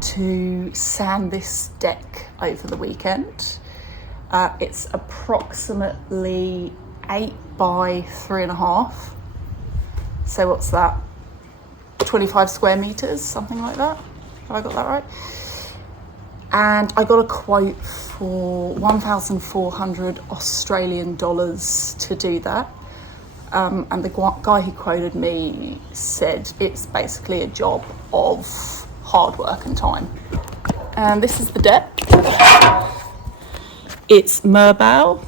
to sand this deck over the weekend. It's approximately 8 by 3.5. So what's that? 25 square meters, something like that. Have I got that right? And I got a quote for 1,400 Australian dollars to do that. And the guy who quoted me said it's basically a job of hard work and time. And this is the deck. It's Merbau.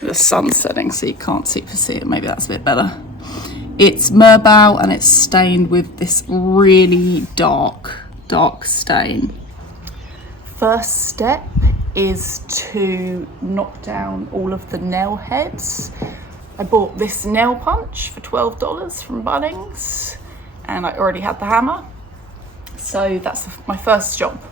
The sun's setting, so you can't see it. Maybe that's a bit better. It's Merbau, and it's stained with this really dark stain. First step is to knock down all of the nail heads. I bought this nail punch for $12 from Bunnings, and I already had the hammer. So that's my first job.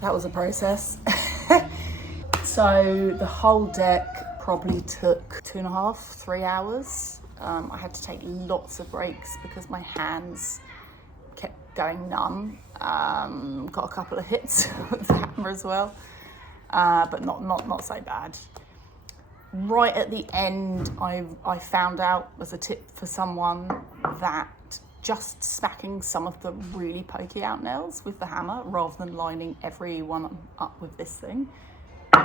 That was a process. So the whole deck probably took 2.5, 3 hours. I had to take lots of breaks because my hands kept going numb. Got a couple of hits with the hammer as well, but not so bad. Right at the end, I found out as a tip for someone that just smacking some of the really pokey out nails with the hammer rather than lining every one up with this thing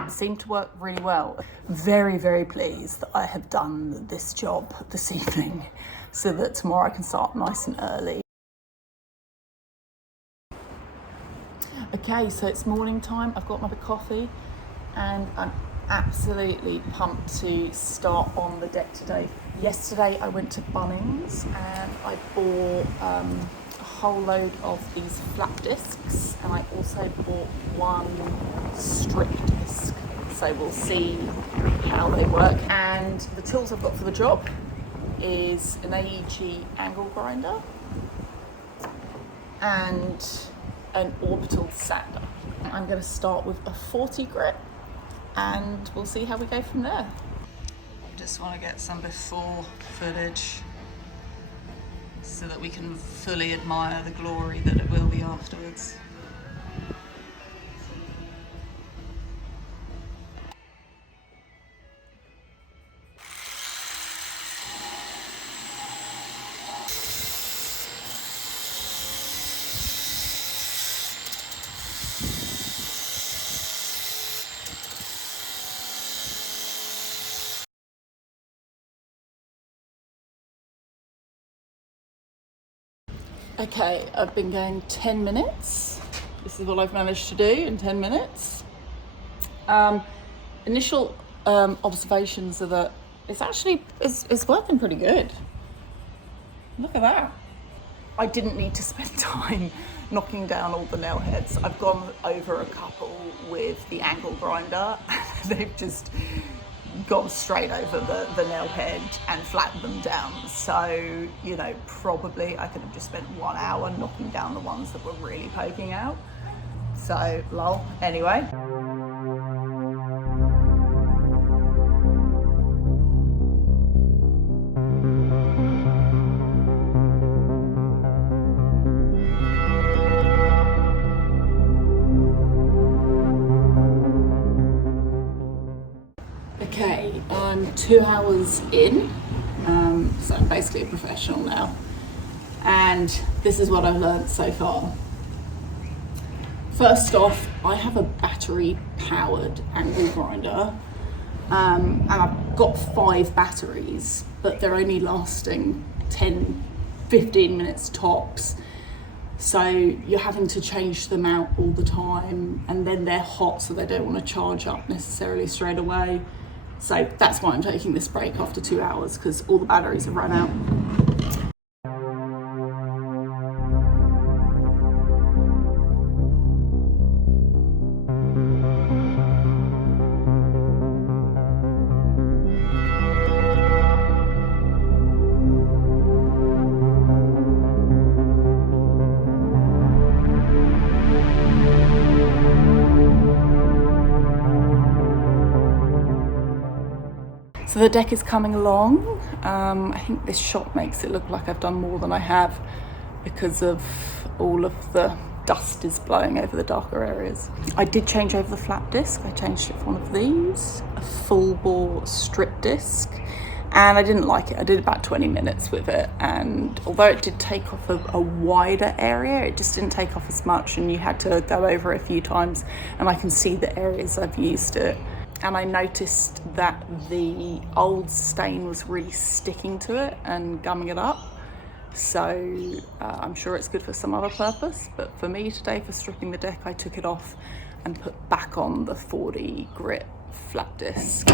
seemed to work really well. Very, very pleased that I have done this job this evening so that tomorrow I can start nice and early. Okay, so it's morning time. I've got my coffee and I'm absolutely pumped to start on the deck today. Yesterday I went to Bunnings and I bought a whole load of these flat discs, and I also bought one strip disc. So we'll see how they work. And the tools I've got for the job is an AEG angle grinder and an orbital sander. I'm going to start with a 40 grit and we'll see how we go from there. Just want to get some before footage so that we can fully admire the glory that it will be afterwards. Okay, I've been going 10 minutes. This is what I've managed to do in 10 minutes. Initial observations are that it's working pretty good. Look at that. I didn't need to spend time knocking down all the nail heads. I've gone over a couple with the angle grinder and they've just gone straight over the nail head and flattened them down. So, you know, probably I could have just spent 1 hour knocking down the ones that were really poking out. So, lol. Anyway. Okay, I'm 2 hours in, so I'm basically a professional now, and this is what I've learned so far. First off, I have a battery-powered angle grinder, and I've got 5 batteries, but they're only lasting 10-15 minutes tops. So you're having to change them out all the time, and then they're hot, so they don't want to charge up necessarily straight away. So that's why I'm taking this break after 2 hours, because all the batteries have run out. So the deck is coming along. I think this shot makes it look like I've done more than I have because of all of the dust is blowing over the darker areas. I did change over the flap disc. I changed it for one of these, a full bore strip disc, and I didn't like it. I did about 20 minutes with it, and although it did take off a wider area, it just didn't take off as much, and you had to go over it a few times, and I can see the areas I've used it. And I noticed that the old stain was really sticking to it and gumming it up. So I'm sure it's good for some other purpose, but for me today, for stripping the deck, I took it off and put back on the 40 grit flap disc.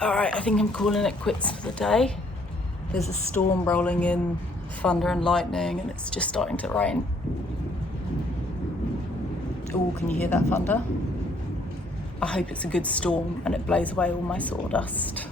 All right, I think I'm calling it quits for the day. There's a storm rolling in, thunder and lightning, and it's just starting to rain. Oh, can you hear that thunder? I hope it's a good storm and it blows away all my sawdust.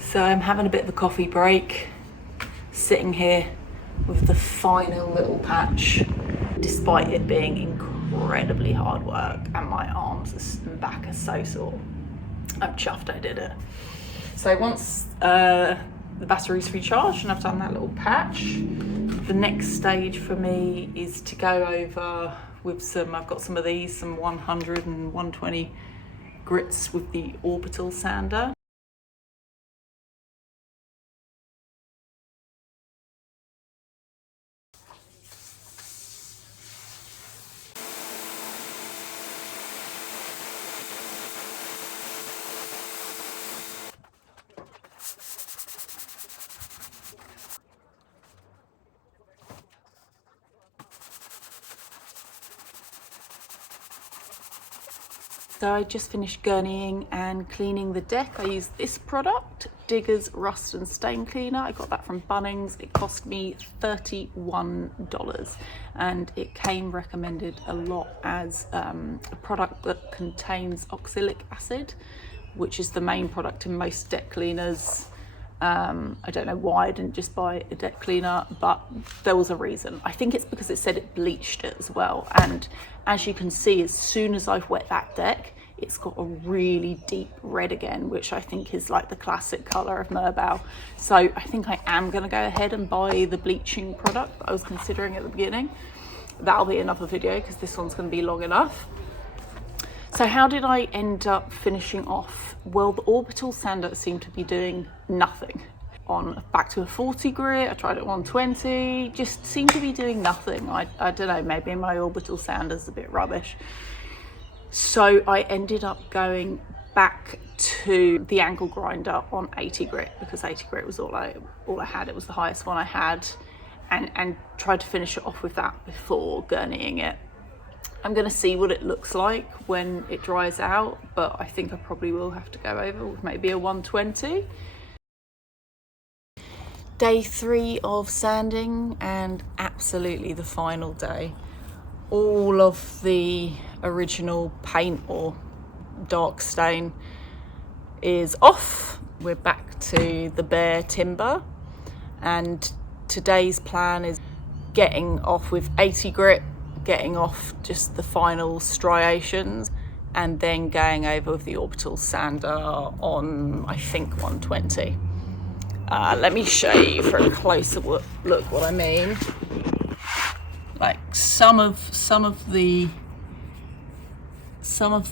So I'm having a bit of a coffee break, sitting here with the final little patch, despite it being incredibly hard work and my arms and back are so sore. I'm chuffed I did it. So once the battery's recharged and I've done that little patch, the next stage for me is to go over with I've got some of these, some 100 and 120 grits with the orbital sander. So I just finished gurneying and cleaning the deck. I used this product, Diggers Rust and Stain Cleaner. I got that from Bunnings. It cost me $31 and it came recommended a lot as a product that contains oxalic acid, which is the main product in most deck cleaners. I don't know why I didn't just buy a deck cleaner, but there was a reason. I think it's because it said it bleached it as well. And as you can see, as soon as I've wet that deck, it's got a really deep red again, which I think is like the classic color of Merbau. So I think I am gonna go ahead and buy the bleaching product that I was considering at the beginning. That'll be another video because this one's gonna be long enough. So how did I end up finishing off? Well, the orbital sander seemed to be doing nothing. On back to a 40 grit, I tried it 120, just seemed to be doing nothing. I don't know, maybe my orbital sander's a bit rubbish. So I ended up going back to the angle grinder on 80 grit because 80 grit was all I had. It was the highest one I had, and tried to finish it off with that before gurneying it. I'm going to see what it looks like when it dries out, but I think I probably will have to go over with maybe a 120. Day 3 of sanding and absolutely the final day. All of the original paint or dark stain is off. We're back to the bare timber, and today's plan is getting off with 80 grit, getting off just the final striations, and then going over with the orbital sander on, I think, 120. Let me show you for a closer look what I mean. Like some of the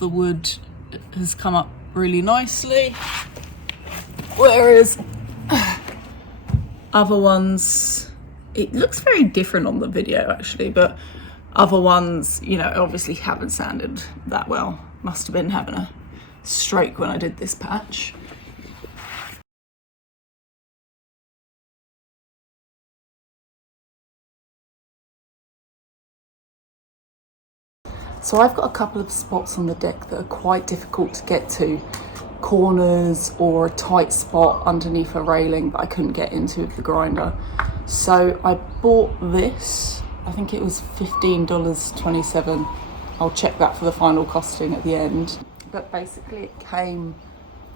wood has come up really nicely, whereas other ones, it looks very different on the video actually, but other ones, you know, obviously haven't sanded that well. Must have been having a stroke when I did this patch. So I've got a couple of spots on the deck that are quite difficult to get to. Corners or a tight spot underneath a railing that I couldn't get into with the grinder. So I bought this, I think it was $15.27. I'll check that for the final costing at the end. But basically it came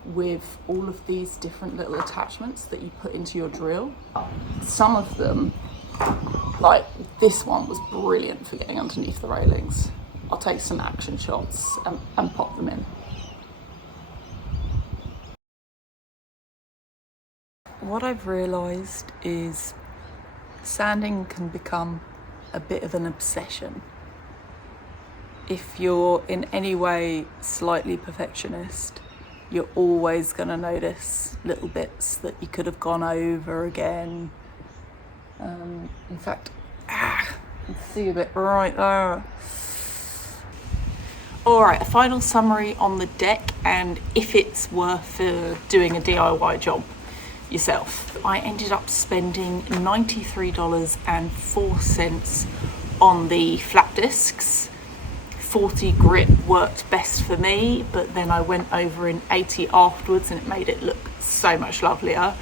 with all of these different little attachments that you put into your drill. Some of them, like this one, was brilliant for getting underneath the railings. I'll take some action shots and pop them in. What I've realised is sanding can become a bit of an obsession. If you're in any way slightly perfectionist, you're always going to notice little bits that you could have gone over again. In fact, you can see a bit right there. Alright, a final summary on the deck and if it's worth doing a DIY job yourself. I ended up spending $93.04 on the flap discs. 40 grit worked best for me, but then I went over in 80 afterwards and it made it look so much lovelier.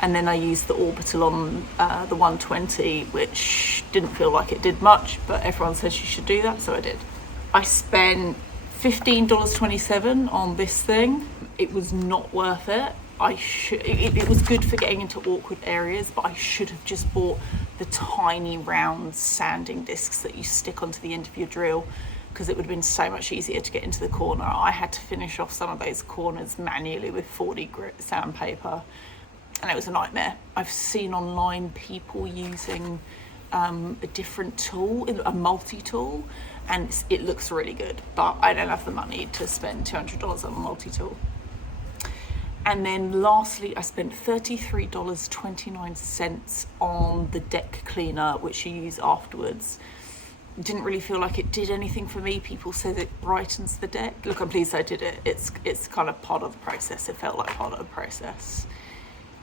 And then I used the orbital on the 120, which didn't feel like it did much, but everyone says you should do that, so I did. I spent $15.27 on this thing. It was not worth it. It was good for getting into awkward areas, but I should have just bought the tiny round sanding discs that you stick onto the end of your drill, because it would have been so much easier to get into the corner. I had to finish off some of those corners manually with 40 grit sandpaper, and it was a nightmare. I've seen online people using a different tool, a multi-tool, and it looks really good, but I don't have the money to spend $200 on a multi-tool. And then lastly, I spent $33.29 on the deck cleaner, which you use afterwards. Didn't really feel like it did anything for me. People said it brightens the deck. Look, I'm pleased I did it. It's kind of part of the process. It felt like part of the process.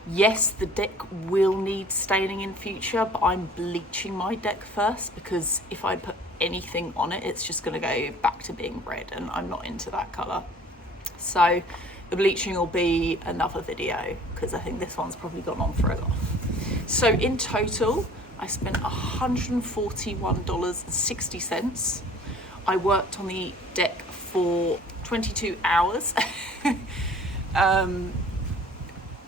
Yes, the deck will need staining in future, but I'm bleaching my deck first, because if I put anything on it, it's just going to go back to being red, and I'm not into that colour. So the bleaching will be another video, because I think this one's probably gone on for a lot. So in total, I spent $141.60. I worked on the deck for 22 hours.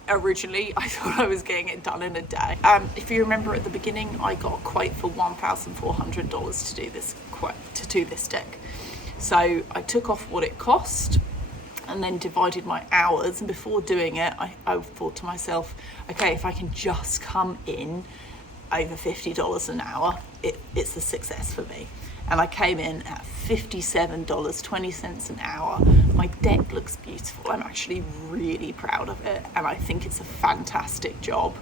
Originally, I thought I was getting it done in a day. If you remember at the beginning, I got a quote for $1,400 to do this deck. So I took off what it cost and then divided my hours. And before doing it, I thought to myself, okay, if I can just come in over $50 an hour, it's a success for me. And I came in at $57.20 an hour. My deck looks beautiful. I'm actually really proud of it, and I think it's a fantastic job.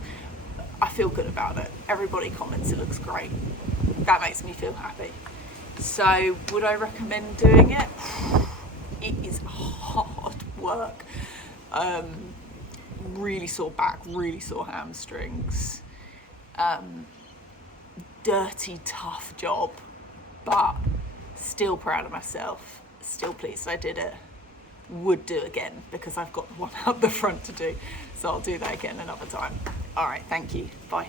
I feel good about it. Everybody comments it looks great. That makes me feel happy. So would I recommend doing it? It is hard work. Really sore back, really sore hamstrings. Dirty, tough job, but still proud of myself, still pleased I did it. Would do again, because I've got one out the front to do, so I'll do that again another time. All right, thank you, bye.